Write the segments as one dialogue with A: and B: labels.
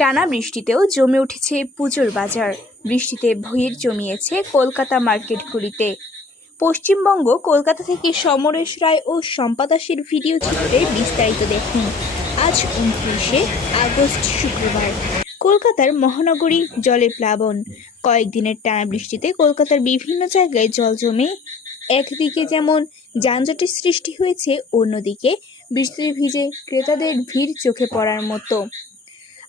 A: টানা বৃষ্টিতেও জমে উঠেছে পুজোর বাজার। বৃষ্টিতে ভিড় জমিয়েছে কলকাতা মার্কেটগুলিতে। পশ্চিমবঙ্গ, কলকাতা থেকে সমরেশ রায় ও সম্পাদাসের ভিডিও চিত্রে বিস্তারিত দেখুন। আজ উনত্রিশে আগস্ট শুক্রবার। কলকাতার মহানগরী জলে প্লাবন। কয়েকদিনের টানা বৃষ্টিতে কলকাতার বিভিন্ন জায়গায় জল জমে। একদিকে যেমন যানজটের সৃষ্টি হয়েছে, অন্যদিকে বৃষ্টিতে ভিজে ক্রেতাদের ভিড় চোখে পড়ার মতো।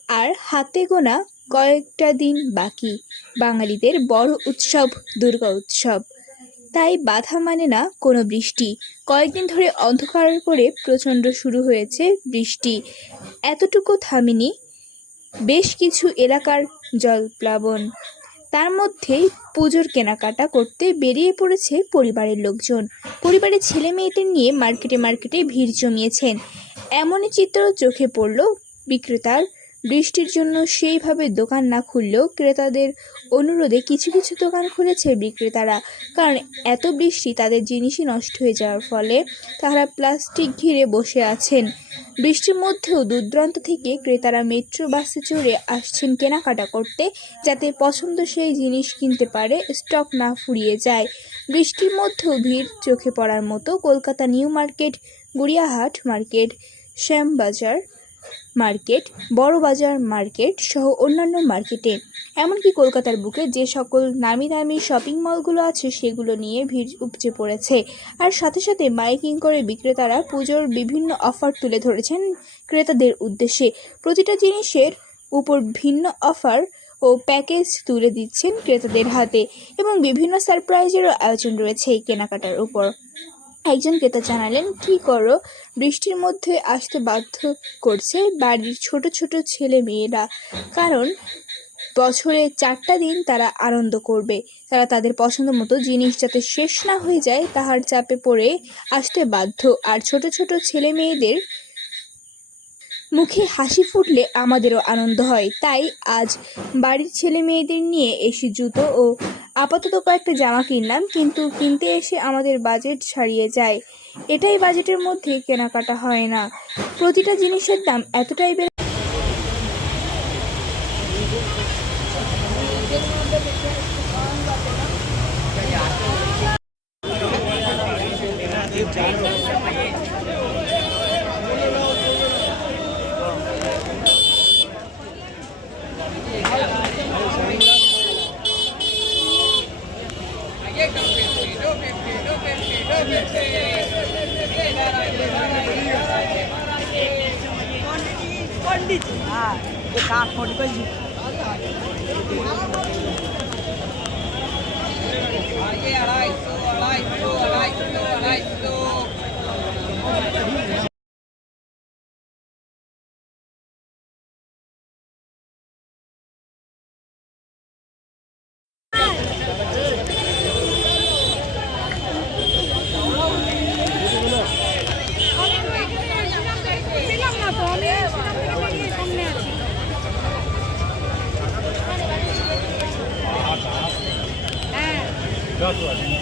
A: আর হাতে গোনা কয়েকটা দিন বাকি। বাঙালিদের বড় উৎসব, দুর্গা উৎসব। তাই বাধা মানে না কোনো বৃষ্টি। কয়েকদিন ধরে অন্ধকার করে প্রচণ্ড শুরু হয়েছে বৃষ্টি। এতটুকু থামেনি বেশ কিছু এলাকার জলপ্লাবন তার মধ্যেই পুজোর কেনাকাটা করতে বেরিয়ে পড়েছে পরিবারের লোকজন। পরিবারের ছেলে মেয়েদের নিয়ে মার্কেটে মার্কেটে ভিড় জমিয়েছেন। এমনই চিত্র চোখে পড়ল বিক্রেতার বৃষ্টির জন্য সেইভাবে দোকান না খুললেও ক্রেতাদের অনুরোধে কিছু কিছু দোকান খুলেছে বিক্রেতারা। কারণ এত বৃষ্টি তাদের জিনিসই নষ্ট হয়ে যাওয়ার ফলে তারা প্লাস্টিক ঘিরে বসে আছেন। বৃষ্টির মধ্যেও দূরদূরান্ত থেকে ক্রেতারা মেট্রো, বাসে চড়ে আসছেন কেনাকাটা করতে যাতে পছন্দ সেই জিনিস কিনতে পারে, স্টক না ফুরিয়ে যায়। বৃষ্টির মধ্যেও ভিড় চোখে পড়ার মতো Kolkata new market, Gariahat market, Shyambazar market, Burrabazar market সহ অন্যান্য মার্কেটে। এমনকি কলকাতার বুকে যে সকল নামি দামি শপিং মলগুলো আছে সেগুলো নিয়ে ভিড় উপচে পড়েছে। আর সাথে সাথে মাইকিং করে বিক্রেতারা পুজোর বিভিন্ন অফার তুলে ধরেছেন ক্রেতাদের উদ্দেশ্যে। প্রতিটা জিনিসের উপর ভিন্ন অফার ও প্যাকেজ তুলে দিচ্ছেন ক্রেতাদের হাতে এবং বিভিন্ন সারপ্রাইজেরও আয়োজন রয়েছে এই কেনাকাটার উপর। একজন ক্রেতা জানালেন, কি করো? বৃষ্টির মধ্যে আসতে বাধ্য করছে বাড়ির ছোট ছোট ছেলে মেয়েরা। কারণ বছরে চারটা দিন তারা আনন্দ করবে। তারা তাদের পছন্দ মতো জিনিস যাতে শেষ না হয়ে যায়, তাহার চাপে পড়ে আসতে বাধ্য। আর ছোট ছোট ছেলে মেয়েদের মুখে হাসি ফুটলে আমাদেরও আনন্দ হয়। তাই আজ বাড়ির ছেলে মেয়েদের নিয়ে এসে জুতো ও আপাতত কয়েকটা জামা কিনলাম, কিন্তু কিনতে এসে আমাদের বাজেট ছাড়িয়ে যায়। এটাই বাজেটের মধ্যে কেনাকাটা হয় না। প্রতিটা জিনিসের দাম এতটাই বেড়ে
B: हाँ ये
C: હા એ મોટી પછી Obrigado,
B: Jorge.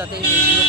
B: আজকে